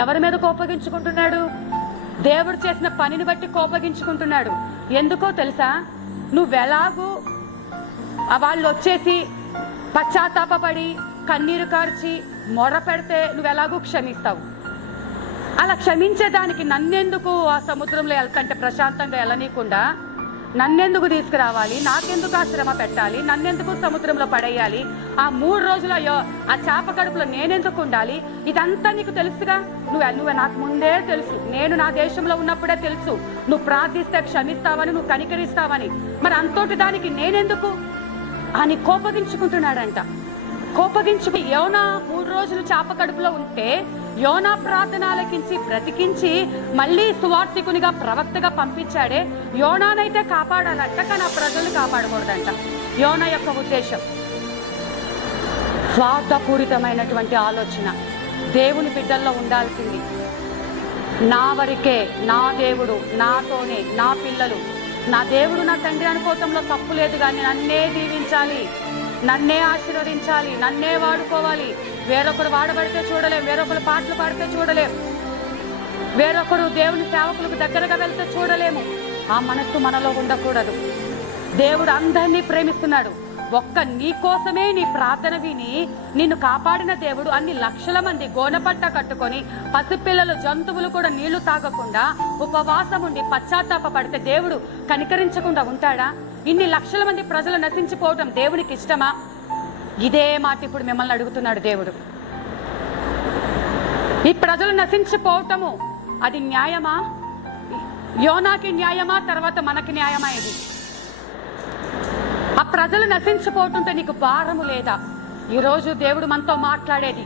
ఎవరి మీద కోపగించుకుంటున్నాడు? దేవుడు చేసిన పనిని బట్టి కోపగించుకుంటున్నాడు. ఎందుకో తెలుసా? నువ్వెలాగూ వాళ్ళు వచ్చేసి పశ్చాత్తాపపడి కన్నీరు కార్చి మొర పెడితే నువ్వెలాగూ క్షమిస్తావు. అలా క్షమించేదానికి నన్నెందుకు ఆ సముద్రంలో వెళ్తుంటే ప్రశాంతంగా వెళ్ళనీయకుండా నన్నెందుకు తీసుకురావాలి, నాకెందుకు ఆ శ్రమ పెట్టాలి, నన్నెందుకు సముద్రంలో పడేయాలి, ఆ 3 రోజుల ఆ చేప కడుపులో నేనెందుకు ఉండాలి? ఇదంతా నీకు తెలుసుగా. నువ్వు నాకు ముందే తెలుసు, నేను నా దేశంలో ఉన్నప్పుడే తెలుసు నువ్వు ప్రార్థిస్తే క్షమిస్తావని, నువ్వు కనికరిస్తావని. మరి అంతోటి దానికి నేనెందుకు అని కోపగించుకుంటున్నాడంట. కోపగించుకు యోనా 3 రోజులు చేప కడుపులో ఉంటే యోనా ప్రార్థన ఆలకించి బ్రతికించి మళ్ళీ సువార్తికునిగా ప్రవక్తగా పంపించాడే. యోనానైతే కాపాడాలంట, కానీ ఆ ప్రజలు కాపాడకూడదంట. యోనా యొక్క ఉద్దేశం స్వార్థపూరితమైనటువంటి ఆలోచన దేవుని బిడ్డల్లో ఉండాల్సింది. నా వరకే, నా దేవుడు, నాతోనే, నా పిల్లలు, నా దేవుడు నా తండ్రి అనుకోవటంలో తప్పు లేదు, కానీ నన్నే దీవించాలి, నన్నే ఆశీర్వదించాలి, నన్నే వాడుకోవాలి. వేరొకరు వాడబడితే చూడలేం, వేరొకరు పాటలు పాడితే చూడలేం, వేరొకరు దేవుని సేవకులకు దగ్గరగా వెళ్తే చూడలేము. ఆ మనస్సు మనలో ఉండకూడదు. దేవుడు అందరినీ ప్రేమిస్తున్నాడు. ఒక్క నీ కోసమే నీ ప్రార్థన విని నిన్ను కాపాడిన దేవుడు అన్ని లక్షల మంది గోనపట్ట కట్టుకొని పసిపిల్లలు జంతువులు కూడా నీళ్లు తాగకుండా ఉపవాసం ఉండి పశ్చాత్తాప పడితే దేవుడు కనికరించకుండా ఉంటాడా? ఇన్ని లక్షల మంది ప్రజలు నశించిపోవటం దేవునికి ఇష్టమా? ఇదే మాట ఇప్పుడు మిమ్మల్ని అడుగుతున్నాడు దేవుడు. ఈ ప్రజలు నశించిపోవటము అది న్యాయమా? యోనాకి న్యాయమా? తర్వాత మనకి న్యాయమా? ఇది ఆ ప్రజలు నశించిపోతుంటే నీకు భారము లేదా? ఈరోజు దేవుడు మనతో మాట్లాడేది,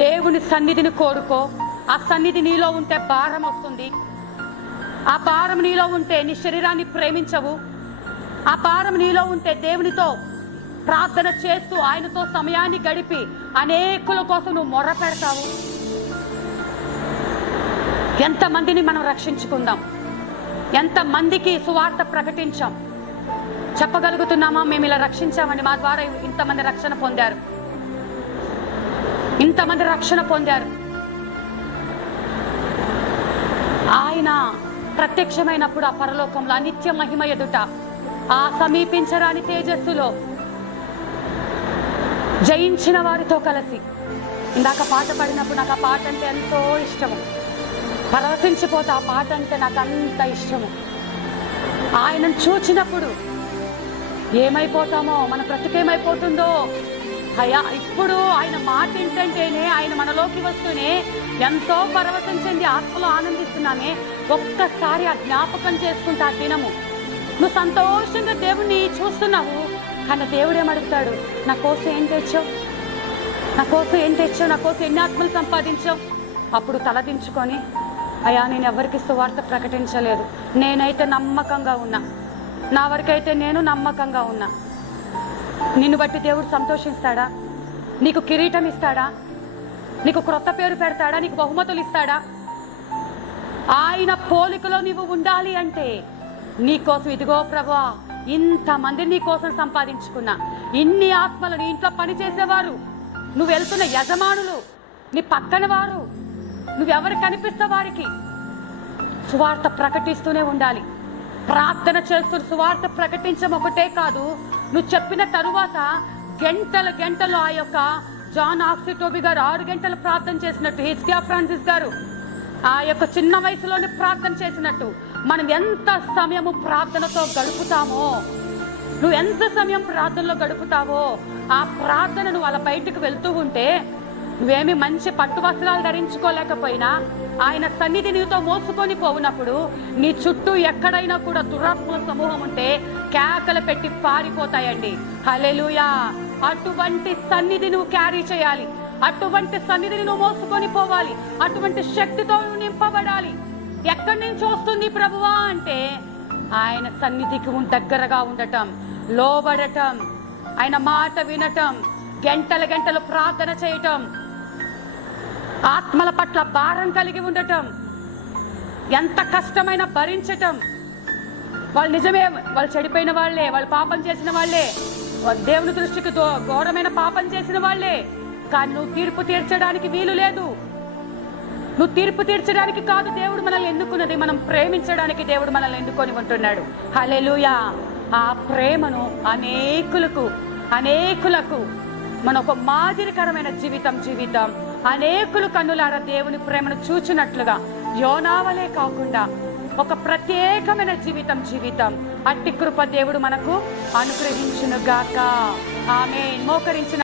దేవుని సన్నిధిని కోరుకో. ఆ సన్నిధి నీలో ఉంటే భారం వస్తుంది. ఆ భారం నీలో ఉంటే నీ శరీరాన్ని ప్రేమించవు. ఆ భారం నీలో ఉంటే దేవునితో ప్రార్థన చేస్తూ ఆయనతో సమయాన్ని గడిపి అనేకుల కోసం నువ్వు మొర్ర పెడతావు. ఎంతమందిని మనం రక్షించుకుందాం, ఎంతమందికి సువార్త ప్రకటించాం, చెప్పగలుగుతున్నామా? మేము ఇలా రక్షించామని, మా ద్వారా ఇంతమంది రక్షణ పొందారు, ఇంతమంది రక్షణ పొందారు. ఆయన ప్రత్యక్షమైనప్పుడు ఆ పరలోకంలో అనిత్య మహిమ ఎదుట ఆ సమీపించరాని తేజస్సులో జయించిన వారితో కలిసి, ఇందాక పాట పాడినప్పుడు నాకు ఆ పాట అంటే ఎంతో ఇష్టము, పరవశించిపోతే ఆ పాట అంటే నాకు అంత ఇష్టము. ఆయనను చూచినప్పుడు ఏమైపోతామో, మన బ్రతుకేమైపోతుందో. అయ్యా, ఇప్పుడు ఆయన మాట ఏంటంటేనే, ఆయన మనలోకి వస్తూనే ఎంతో పరవశించింది, ఆత్మలో ఆనందిస్తున్నామే. ఒక్కసారి ఆ జ్ఞాపకం చేసుకుంటే ఆ దినము నువ్వు సంతోషంగా దేవుణ్ణి చూస్తున్నావు. కానీ దేవుడు ఏమడుగుతాడు? నా కోసం ఏం తెచ్చావు, నా కోసం ఏం తెచ్చావు, నా కోసం ఎన్ని ఆత్మలు సంపాదించావు? అప్పుడు తలదించుకొని, అయ్యా నేను ఎవరికి సువార్త ప్రకటించలేదు, నేనైతే నమ్మకంగా ఉన్నా, నా వరకైతే నేను నమ్మకంగా ఉన్నా. నిన్ను బట్టి దేవుడు సంతోషిస్తాడా? నీకు కిరీటం ఇస్తాడా? నీకు క్రొత్త పేరు పెడతాడా? నీకు బహుమతులు ఇస్తాడా? ఆయన పోలికలో నీవు ఉండాలి అంటే నీకోసం, ఇదిగో ప్రభువా, ఇంతమంది నీ కోసం సంపాదించుకున్నా, ఇన్ని ఆత్మలు, నీ ఇంట్లో పని చేసేవారు, నువ్వు వెళ్తున్న యజమానులు, నీ పక్కన వారు, నువ్వెవరికి కనిపిస్తావు వారికి సువార్త ప్రకటిస్తూనే ఉండాలి. ప్రార్థన చేస్తూ సువార్త ప్రకటించడం ఒకటే కాదు, నువ్వు చెప్పిన తరువాత గంటల గంటలు ఆ యొక్క జాన్ ఆక్సిటోబీ గారు 6 గంటలు ప్రార్థన చేసినట్టు, హిజ్కియా ఫ్రాన్సిస్ గారు ఆ యొక్క చిన్న వయసులోనే ప్రార్థన చేసినట్టు మనం ఎంత సమయము ప్రార్థనతో గడుపుతామో, నువ్వు ఎంత సమయం ప్రార్థనలో గడుపుతావో, ఆ ప్రార్థన నువ్వు అలా బయటకు వెళ్తూ ఉంటే, నువ్వేమి మంచి పట్టు వస్త్రాలు ధరించుకోలేకపోయినా ఆయన సన్నిధి నీతో మోసుకొని పోవునప్పుడు నీ చుట్టూ ఎక్కడైనా కూడా దురాత్మల సమూహం ఉంటే కేకలు పెట్టి పారిపోతాయండి. హల్లెలూయా! అటువంటి సన్నిధి నువ్వు క్యారీ చేయాలి, అటువంటి సన్నిధిని నువ్వు మోసుకొని పోవాలి, అటువంటి శక్తితో నువ్వు నింపబడాలి. ఎక్కడి నుంచి వస్తుంది ప్రభువా అంటే, ఆయన సన్నిధికి దగ్గరగా ఉండటం, లోబడటం, ఆయన మాట వినటం, గంటల గంటలు ప్రార్థన చేయటం, ఆత్మల పట్ల భారం కలిగి ఉండటం, ఎంత కష్టమైన భరించటం. వాళ్ళు నిజమే, వాళ్ళు చెడిపోయిన వాళ్లే, వాళ్ళు పాపం చేసిన వాళ్లే, దేవుని దృష్టికి ఘోరమైన పాపం చేసిన వాళ్లే, కానీ నువ్వు తీర్పు తీర్చడానికి వీలు లేదు. నువ్వు తీర్పు తీర్చడానికి కాదు దేవుడు మనల్ని ఎన్నుకున్నది, మనం ప్రేమించడానికి దేవుడు మనల్ని ఎన్నుకొని ఉంటున్నాడు. హల్లెలూయా. ఆ ప్రేమను అనేకులకు మన ఒక మాదిరికరమైన జీవితం అనేకులు కన్నులారా దేవుని ప్రేమను చూచినట్లుగా యోనావలే కాకుండా ఒక ప్రత్యేకమైన జీవితం అట్టి కృప దేవుడు మనకు అనుగ్రహించునుగాక. ఆమేన్. మోకరించిన